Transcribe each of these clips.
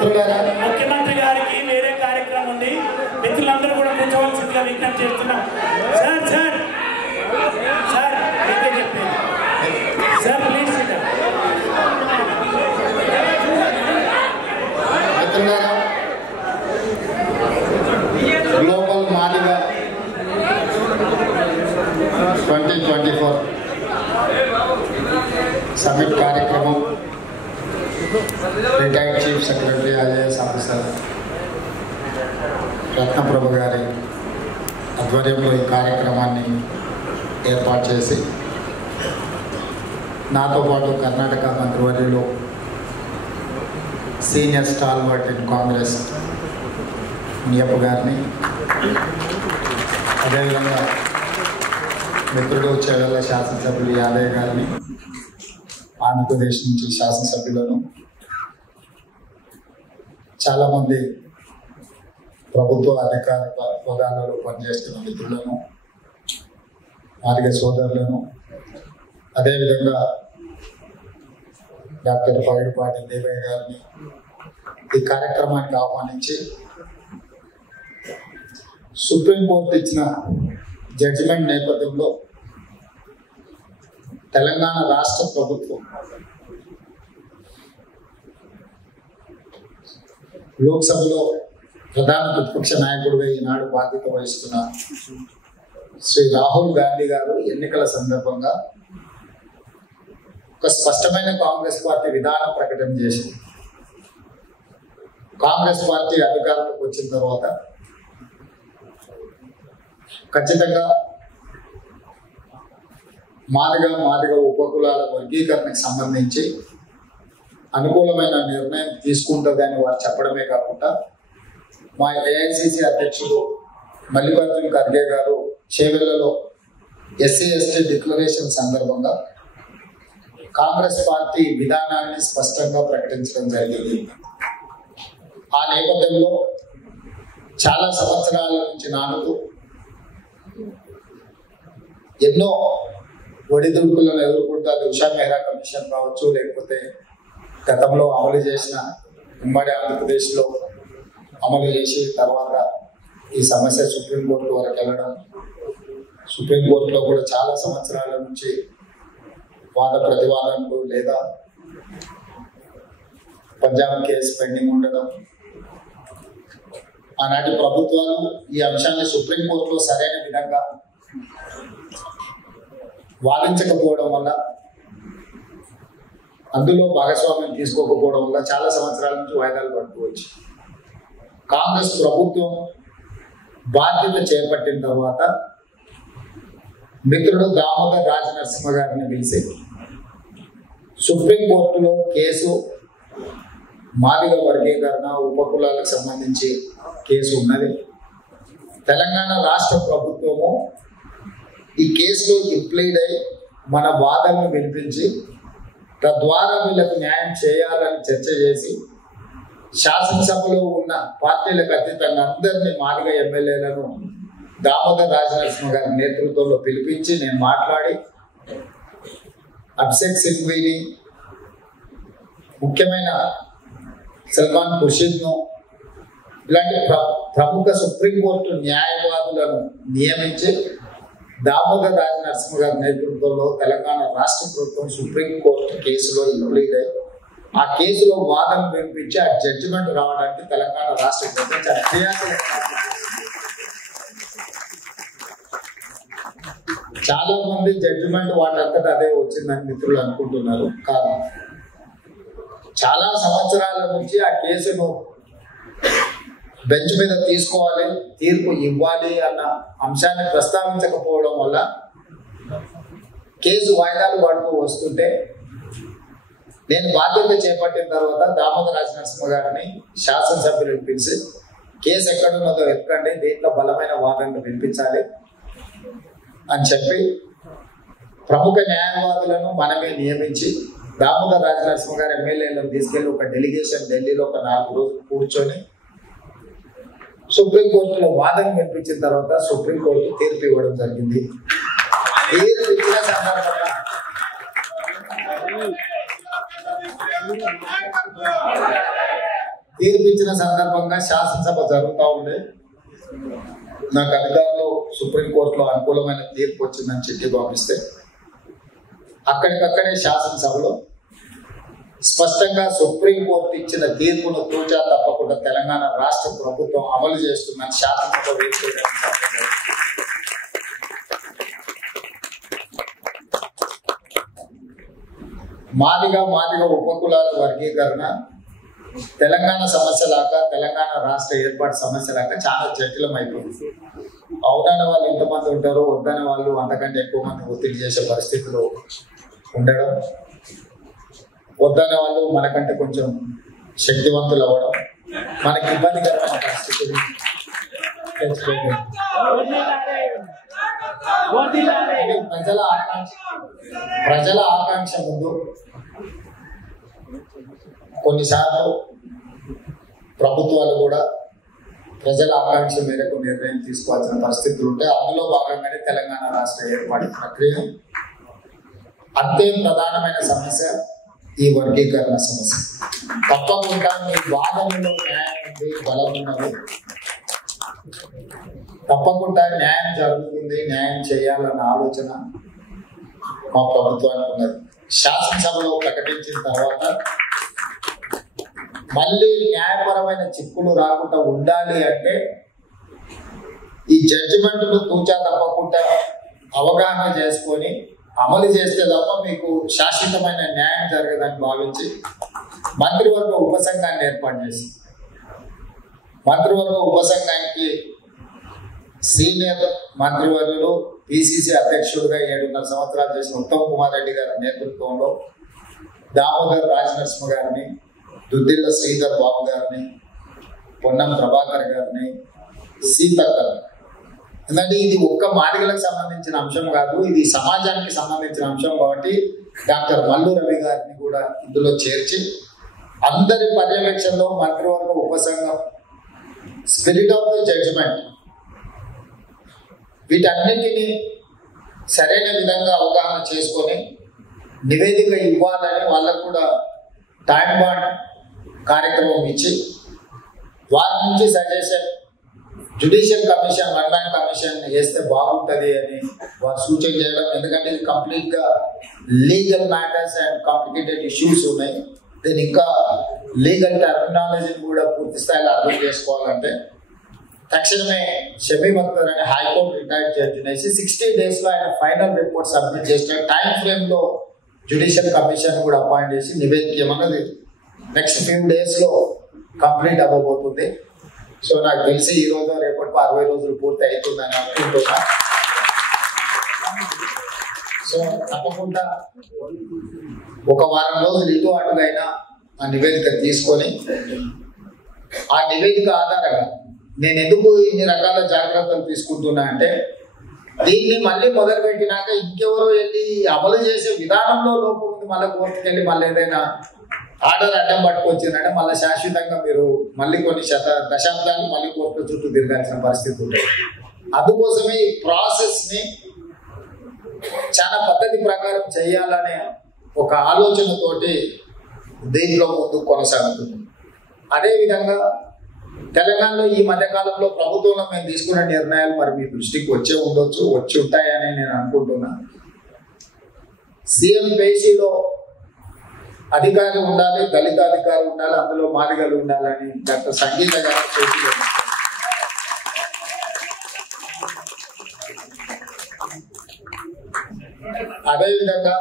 ముఖ్యమంత్రి గారికి వేరే కార్యక్రమం ఉంది. మిత్రులందరూ కూడా కూర్చోవలసిందిగా విజ్ఞప్తి చేస్తున్నాం. సార్ సార్ సార్ మీకే చెప్పేది సార్ ప్లీజ్ మిత్రులారా, గ్లోబల్ మాదిగ 2024 సమిట్ కార్యక్రమం retired chief secretary IAS officer Ratnaprabha గారి ఆధ్వర్యంలో ఈ కార్యక్రమాన్ని ఏర్పాటు చేసి నాతో పాటు కర్ణాటక మంత్రివర్యులు senior stalwart in Congress Muniyappa గారిని, అదేవిధంగా మిత్రుడు చెవెళ్ళ శాసనసభ్యులు యాదయ్య గారిని, ఆంధ్రప్రదేశ్ నుంచి శాసనసభ్యులను, చాలామంది ప్రభుత్వ అధికార హోదాలలో పనిచేస్తున్న మిత్రులను, మాదిగ సోదరులను, అదేవిధంగా డాక్టర్ పైడిపాటి దేవయ్య గారిని ఈ కార్యక్రమానికి ఆహ్వానించి సుప్రీంకోర్టు ఇచ్చిన జడ్జిమెంట్ నేపథ్యంలో తెలంగాణ రాష్ట్ర ప్రభుత్వం లోక్సభలో ప్రధాన ప్రతిపక్ష నాయకుడిగా ఈనాడు బాధ్యత వహిస్తున్న శ్రీ రాహుల్ గాంధీ గారు ఎన్నికల సందర్భంగా ఒక స్పష్టమైన కాంగ్రెస్ పార్టీ విధానం ప్రకటన చేసింది. కాంగ్రెస్ పార్టీ అధికారంలోకి వచ్చిన తర్వాత ఖచ్చితంగా మాదిగ ఉపకులాల వర్గీకరణకు సంబంధించి అనుకూలమైన నిర్ణయం తీసుకుంటుందని వారు చెప్పడమే కాకుండా మా ఏఐసిసి అధ్యక్షుడు మల్లికార్జున ఖర్గే గారు చేవెళ్లలో SC/ST డిక్లరేషన్ సందర్భంగా కాంగ్రెస్ పార్టీ విధానాన్ని స్పష్టంగా ప్రకటించడం జరిగింది. ఆ నేపథ్యంలో చాలా సంవత్సరాల నుంచి నానుతూ ఎన్నో ఒడిదుడుకులను ఎదుర్కొంటూ ఉషా మెహ్రా కమిషన్ కావచ్చు, లేకపోతే గతంలో అమలు చేసిన ఉమ్మడి ఆంధ్రప్రదేశ్లో అమలు చేసి తర్వాత ఈ సమస్య సుప్రీంకోర్టు వరకు వెళ్ళడం, సుప్రీంకోర్టులో కూడా చాలా సంవత్సరాల నుంచి వాద ప్రతివాదనలు లేదా పంజాబ్ కేసు పెండింగ్ ఉండడం, ఆనాటి ప్రభుత్వాలు ఈ అంశాన్ని సుప్రీంకోర్టులో సరైన విధంగా వాదించకపోవడం వల్ల, అందులో భాగస్వామ్యం తీసుకోకపోవడం వల్ల చాలా సంవత్సరాల నుంచి వాయిదాలు పడుతూ వచ్చి కాంగ్రెస్ ప్రభుత్వం బాధ్యత చేపట్టిన తర్వాత మిత్రుడు దామోదర్ రాజనరసింహ గారిని పిలిచి సుప్రీంకోర్టులో కేసు మాదిగ వర్గీకరణ ఉపకులాలకు సంబంధించి కేసు ఉన్నది. తెలంగాణ రాష్ట్ర ప్రభుత్వము ఈ కేసులో ఇంప్లీడ్ అయి మన వాదనను వినిపించి తద్వారా వీళ్ళకు న్యాయం చేయాలని చర్చ చేసి శాసనసభలో ఉన్న పార్టీలకు అతీతంగా అందరినీ మాదిగ ఎమ్మెల్యేలను దామోదర్ రాజనరసింహ గారి నేతృత్వంలో పిలిపించి నేను మాట్లాడి అభిషేక్ సింఘ్వీని, ముఖ్యమైన సల్మాన్ ఖుర్షీద్ను, ఇలాంటి ప్రముఖ సుప్రీంకోర్టు న్యాయవాదులను నియమించి దామోదర్ రాజనరసింహ గారి నేతృత్వంలో తెలంగాణ రాష్ట్ర ప్రభుత్వం సుప్రీంకోర్టు కేసులో ఇంప్లీడ్ అయ్యి ఆ కేసులో వాదన వినిపించి ఆ జడ్జిమెంట్ రావడానికి తెలంగాణ రాష్ట్ర ప్రభుత్వం చాలా ప్రయాసలు. చాలా మంది జడ్జిమెంట్ వాటంతటా అదే వచ్చిందని మిత్రులు అనుకుంటున్నారు. కాదు, చాలా సంవత్సరాల నుంచి ఆ కేసును బెంచ్ మీద తీసుకోవాలి, తీర్పు ఇవ్వాలి అన్న అంశాన్ని ప్రస్తావించకపోవడం వల్ల కేసు వాయిదాలు పడుతూ వస్తుంటే నేను బాధ్యత చేపట్టిన తర్వాత దామోదర్ రాజనరసింహ గారిని శాసనసభ్యులను పిలిచి కేసు ఎక్కడున్నదో వెతకండి, దీంట్లో బలమైన వాదనలు వినిపించాలి అని చెప్పి ప్రముఖ న్యాయవాదులను మనమే నియమించి దామోదర్ రాజనరసింహ గారి ఎమ్మెల్యేలను తీసుకెళ్లి ఒక డెలిగేషన్ ఢిల్లీలో ఒక 4 రోజులు కూర్చొని సుప్రీంకోర్టులో వాదన వినిపించిన తర్వాత సుప్రీంకోర్టు తీర్పు ఇవ్వడం జరిగింది. తీర్పు ఇచ్చిన సందర్భంగా తీర్పిచ్చిన సందర్భంగా శాసనసభ జరుగుతూ ఉండే నాకు అధికారులు సుప్రీంకోర్టులో అనుకూలమైన తీర్పు వచ్చిందని చిట్టి పంపిస్తే అక్కడికక్కడే శాసనసభలో స్పష్టంగా సుప్రీంకోర్టు ఇచ్చిన తీర్పును తూచా తప్పకుండా తెలంగాణ రాష్ట్ర ప్రభుత్వం అమలు చేస్తుందని శాసనసభ వేదిక మాదిగా ఉపకులాల వర్గీకరణ తెలంగాణ సమస్య లాగా తెలంగాణ రాష్ట్ర ఏర్పాటు సమస్య లాగా చాలా జటిలం అయిపోయింది. అవునన్న వాళ్ళు ఎంతమంది ఉంటారో వద్దన్న వాళ్ళు అంతకంటే ఎక్కువ మంది ఒత్తిడి చేసే పరిస్థితులు ఉండడం, వద్దన్న వాళ్ళు మనకంటే కొంచెం శక్తివంతులు అవ్వడం మనకి ఇబ్బందికరమైన పరిస్థితులు ప్రజల ఆకాంక్ష ముందు కొన్నిసార్లు ప్రభుత్వాలు కూడా ప్రజల ఆకాంక్ష మేరకు నిర్ణయం తీసుకోవాల్సిన పరిస్థితులు ఉంటాయి. అందులో భాగంగానే తెలంగాణ రాష్ట్ర ఏర్పాటు ప్రక్రియ. అంతే ప్రధానమైన సమస్య ఈ వర్గీకరణ సమస్య. తప్పకుండా మీ వాదనలో న్యాయం ఉంది, బలం ఉన్నది. తప్పకుండా న్యాయం జరుగుతుంది, న్యాయం చేయాలన్న ఆలోచన మా ప్రభుత్వానికి ఉన్నది. శాసనసభలో ప్రకటించిన తర్వాత మళ్ళీ న్యాయపరమైన చిక్కులు రాకుండా ఉండాలి అంటే ఈ జడ్జిమెంట్ను తూచా తప్పకుండా అవగాహన చేసుకొని అమలు చేస్తే తప్ప మీకు శాశ్వతమైన న్యాయం జరగదని భావించి మంత్రివర్గ ఉపసంఘాన్ని ఏర్పాటు చేసింది. మంత్రివర్గ ఉపసంఘానికి సీనియర్ మంత్రివర్యులు పిసిసి అధ్యక్షుడిగా 7.5 సంవత్సరాలు చేసిన ఉత్తమ్ కుమార్ రెడ్డి గారి నేతృత్వంలో దామోదర్ రాజనరసింహ గారిని, దుద్దిల్ల శ్రీధర్ బాబు గారిని, పొన్నం ప్రభాకర్ గారిని, సీతక్క. ఎందుకంటే ఇది ఒక్క మాదిగలకు సంబంధించిన అంశం కాదు, ఇది సమాజానికి సంబంధించిన అంశం కాబట్టి డాక్టర్ మల్లు రవి గారిని కూడా ఇందులో చేర్చి అందరి పర్యవేక్షణలో మంత్రివర్గ ఉపసంఘం స్పిరిట్ ఆఫ్ ద జడ్జిమెంట్ వీటన్నిటినీ సరైన విధంగా అవగాహన చేసుకొని నివేదిక ఇవ్వాలని వాళ్ళకు కూడా టైం బాండ్ కార్యక్రమం ఇచ్చి వారి నుంచి suggestion judicial commission, 1 man commission వేస్తే బాగుంటుంది అని వారు సూచన చేయడం. ఎందుకంటే ఇది కంప్లీట్గా legal matters and complicated issues ఉన్నాయి. దీని ఇంకా లీగల్ టర్మినాలజీని కూడా పూర్తి స్థాయిలో అర్థం చేసుకోవాలంటే తక్షణమే షబీబ్ అఖ్తర్ అనే హైకోర్టు రిటైర్డ్ జడ్జి వేసి 60 days ఆయన ఫైనల్ రిపోర్ట్ సబ్మిట్ చేసిన టైం ఫ్రేమ్లో జ్యుడిషియల్ కమిషన్ కూడా అపాయింట్ చేసి నివేదిక ఏమన్నది నెక్స్ట్ few days కంప్లీట్ అవ్వబోతుంది. సో నాకు తెలిసి ఈ రోజు రేపటికి 60 రోజులు పూర్తి అవుతుందని అనుకుంటున్నా. సో తప్పకుండా ఒక వారం రోజులు ఇటు అటుగైనా ఆ నివేదిక తీసుకొని ఆ నివేదిక ఆధారంగా నేను ఎందుకు ఇన్ని రకాల జాగ్రత్తలు తీసుకుంటున్నా అంటే దీన్ని మళ్ళీ మొదలు పెట్టినాక ఇంకెవరో వెళ్ళి అమలు చేసే విధానంలో లోపం ఉంది, మళ్ళీ కోర్టుకు వెళ్ళి మళ్ళీ ఏదైనా ఆర్డర్ అడ్డం పట్టుకొచ్చిందంటే మళ్ళీ శాశ్వతంగా మీరు మళ్ళీ కొన్ని దశాబ్దాలు మళ్ళీ కోర్టుల చుట్టూ తిరగాల్సిన పరిస్థితి ఉంటుంది. అందుకోసమే ఈ ప్రాసెస్ని చాలా పద్ధతి ప్రకారం చేయాలనే ఒక ఆలోచనతోటి దీంట్లో ముందు కొనసాగుతుంది. అదేవిధంగా తెలంగాణలో ఈ మధ్యకాలంలో ప్రభుత్వంలో మేము తీసుకున్న నిర్ణయాలు మరి మీ దృష్టికి వచ్చి ఉంటాయని నేను అనుకుంటున్నా. సీఎం పేషీలో అధికారులు ఉండాలి, దళిత అధికారులు ఉండాలి, అందులో మాదిగలు ఉండాలని డాక్టర్ సంగీత గారు పేషీలో. అదేవిధంగా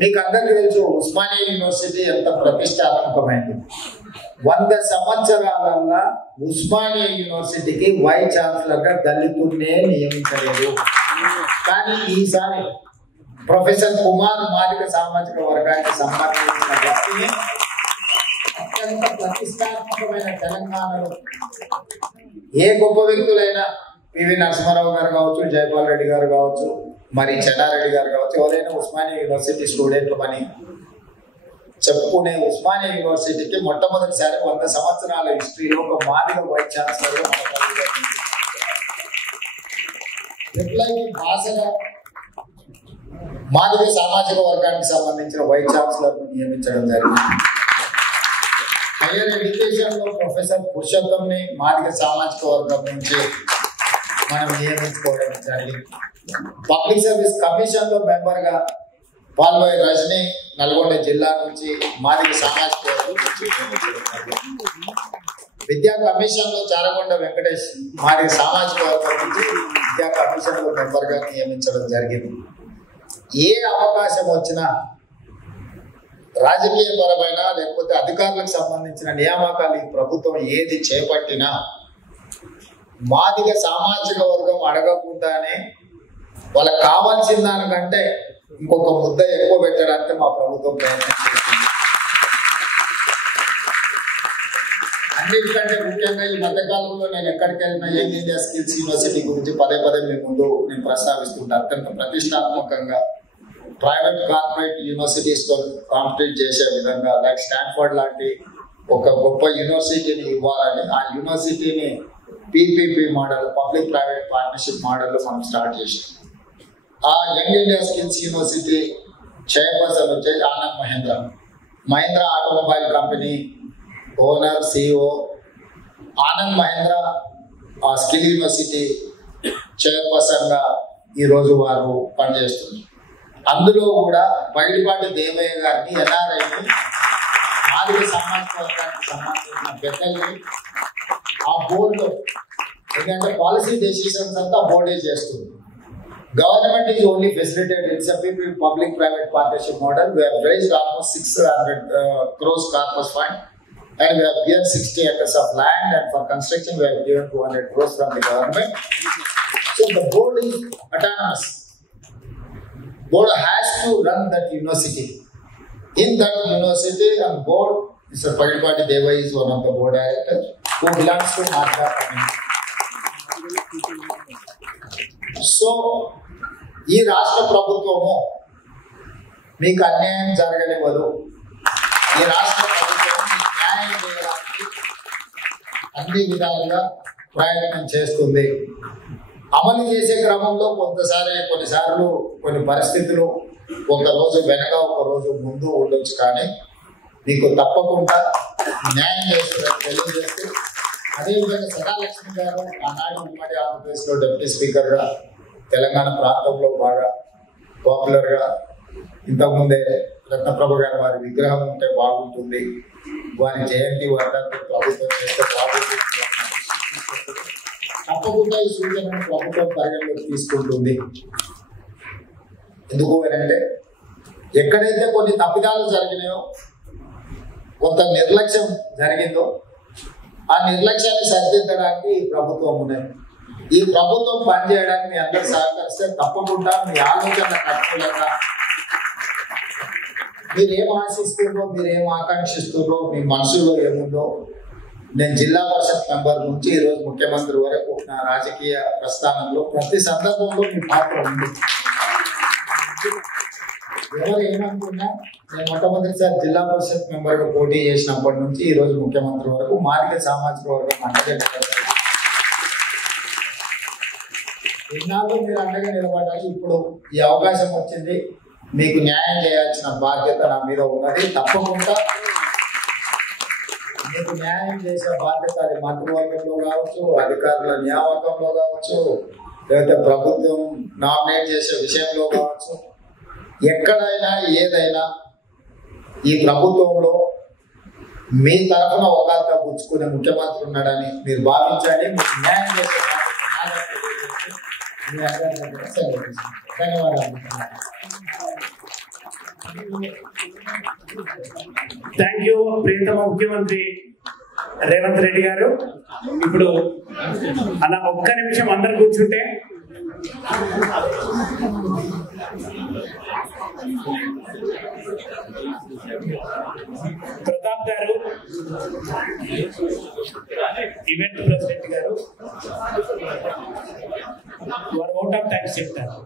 మీకు అందరికీ తెలుసు ఉస్మానియా యూనివర్సిటీ ఎంత ప్రతిష్టాత్మకమైంది. 100 సంవత్సరాలన్నా ఉస్మానియా యూనివర్సిటీకి వైస్ ఛాన్సలర్గా దళితుడినే నియమించలేదు. కానీ ఈసారి ప్రొఫెసర్ కుమార్ మాదిగ సామాజిక వర్గానికి సంబంధించిన వ్యక్తిని అత్యంత ప్రతిష్టాత్మకమైన తెలంగాణలో ఏ గొప్ప వ్యక్తులైనా పివి నరసింహారావు గారు కావచ్చు, జైపాల్ రెడ్డి గారు కావచ్చు, మరి చెన్నారెడ్డి గారు కావచ్చు, ఎవరైనా ఉస్మానియా యూనివర్సిటీ స్టూడెంట్లు అని చెప్పుకునే ఉస్మానియా యూనివర్సిటీకి మొట్టమొదటిసారి 100 సంవత్సరాల హిస్టరీలో ఒక మాదిగ వైస్ ఛాన్సలర్ భాషగా మాదిగ సామాజిక వర్గానికి సంబంధించిన వైస్ ఛాన్సలర్ నియమించడం జరిగింది. హైయర్ ఎడ్యుకేషన్ కమిషన్ లో ప్రొఫెసర్ పురుషోత్తంని మాదిగ సామాజిక వర్గం నుంచి మనం నియమించుకోవడం జరిగింది. పబ్లిక్ సర్వీస్ కమిషన్ లో మెంబర్ గా పాల్గొనే రజని నల్గొండ జిల్లా నుంచి మాదిగ సామాజిక వర్గం నుంచి విద్యా కమిషన్ లో చారగొండ వెంకటేష్ మాదిగ సామాజిక వర్గం నుంచి విద్యా కమిషన్ లో మెంబర్ గా నియమించడం జరిగింది. ఏ అవకాశం వచ్చినా రాజకీయపరమైన లేకపోతే అధికారులకు సంబంధించిన నియామకాలు ఈ ప్రభుత్వం ఏది చేపట్టినా మాదిగ సామాజిక వర్గం అడగకుండానే వాళ్ళకి కావాల్సిన దానికంటే ఇంకొక ముద్ద ఎక్కువ పెట్టడానికి మా ప్రభుత్వం ప్రయత్నం చేస్తుంది. అన్నిటికంటే ముఖ్యంగా ఈ మధ్యకాలంలో నేను ఎక్కడికి వెళ్ళినా యంగ్ ఇండియా స్కిల్స్ యూనివర్సిటీ గురించి పదే మీ ముందు నేను ప్రస్తావిస్తుంటా. అత్యంత ప్రతిష్టాత్మకంగా ప్రైవేట్ కార్పొరేట్ యూనివర్సిటీస్ తో కాంపిటీట్ చేసే విధంగా లైక్ స్టాన్ఫర్డ్ లాంటి ఒక గొప్ప యూనివర్సిటీని ఇవ్వాలని ఆ యూనివర్సిటీని PPP model public private partnership model మనం స్టార్ట్ చేసాం. ఆ young India skills university chairperson వచ్చేసి Anand Mahindra automobile company owner CEO Anand Mahindra ఆ స్కిల్ యూనివర్సిటీ చైర్పర్సన్ గా ఈరోజు వారు పనిచేస్తున్నారు. అందులో కూడా బయటపాటి దేవయ్య గారిని ఎన్ఆర్ఐని మాదిగ సామాజిక వర్గానికి సంబంధించిన పెద్దల్ని ఆ బోర్డు ఎందుకంటే పాలసీ డెసిషన్స్ అంతా బోర్డే చేస్తుంది. Government is only facilitated. It's a public private partnership model. We have raised almost 600 crores corpus fund and we have given 60 acres of land, and for construction we have given 200 crores from the government. So the board is autonomous. Board has to run that university. In that university and board, Mr. Padipati Deva is one of the board directors who belongs to Madhya community. So, ఈ రాష్ట్ర ప్రభుత్వము మీకు అన్యాయం జరగనివ్వదు. ఈ రాష్ట్ర ప్రభుత్వం మీకు న్యాయం చేయడానికి అన్ని విధాలుగా ప్రయత్నం చేస్తుంది. అమలు చేసే క్రమంలో కొన్నిసార్లు కొన్ని పరిస్థితులు ఒక రోజు వెనక ఒక రోజు ముందు ఉండొచ్చు, కానీ మీకు తప్పకుండా న్యాయం చేస్తున్నట్టు తెలియజేస్తూ అదేవిధంగా సదాలక్ష్మి గారు ఆనాడు ఉమ్మడి ఆంధ్రప్రదేశ్లో డిప్యూటీ స్పీకర్గా తెలంగాణ ప్రాంతంలో బాగా పాపులర్గా ఇంతకుముందే రత్నప్రభ గారు వారి విగ్రహం ఉంటే బాగుంటుంది, వారి జయంతి వర్ధంతి ప్రభుత్వం చేస్తే బాగుంటుంది, తప్పకుండా ఈ సూచనను ప్రభుత్వం పరిగణలోకి తీసుకుంటుంది. ఎందుకు అంటే ఎక్కడైతే కొన్ని తప్పిదాలు జరిగినాయో కొంత నిర్లక్ష్యం జరిగిందో ఆ నిర్లక్ష్యాన్ని సరిదిద్దడానికి ఈ ప్రభుత్వం ఉన్నది. ఈ ప్రభుత్వం పనిచేయడానికి మీ అందరూ సహకరిస్తే తప్పకుండా మీ ఆలోచన కట్టుకోలేక మీరేం ఆశిస్తుందో మీరేం ఆకాంక్షిస్తుందో మీ మనసులో ఏముందో నేను జిల్లా పరిషత్ మెంబర్ నుంచి ఈరోజు ముఖ్యమంత్రి వరకు నా రాజకీయ ప్రస్థానంలో ప్రతి సందర్భంలో మీ పాత్ర ఉంది. ఎవరు ఏమనుకున్నా నేను మొట్టమొదటిసారి జిల్లా పరిషత్ మెంబర్ గా పోటీ చేసినప్పటి నుంచి ఈ రోజు ముఖ్యమంత్రి వరకు మాదిగ సామాజిక వర్గం అండగా ఎన్నాళ్ళు మీరు అండగా నిలబడాలి. ఇప్పుడు ఈ అవకాశం వచ్చింది, మీకు న్యాయం చేయాల్సిన బాధ్యత నా మీద ఉన్నది. తప్పకుండా మీకు న్యాయం చేసే బాధ్యత అది మంత్రివర్గంలో కావచ్చు, అధికారుల నియామకంలో కావచ్చు, లేకపోతే ప్రభుత్వం నామినేట్ చేసే విషయంలో కావచ్చు, ఎక్కడైనా ఏదైనా ఈ ప్రభుత్వంలో మీ తరఫున ఒక పుచ్చుకునే ముఖ్యమంత్రి ఉన్నాడని మీరు భావించండి. మీకు న్యాయం చేసే ధన్యవాదాలు. థ్యాంక్ యూ ప్రియతమ ముఖ్యమంత్రి రేవంత్ రెడ్డి గారు. ఇప్పుడు అలా ఒక్క నిమిషం అందరు కూర్చుంటే ప్రతాప్ గారు, ఈవెంట్ ప్రెసిడెంట్ గారు వారు ఓట్ ఆఫ్ థ్యాంక్స్ చెప్తారు.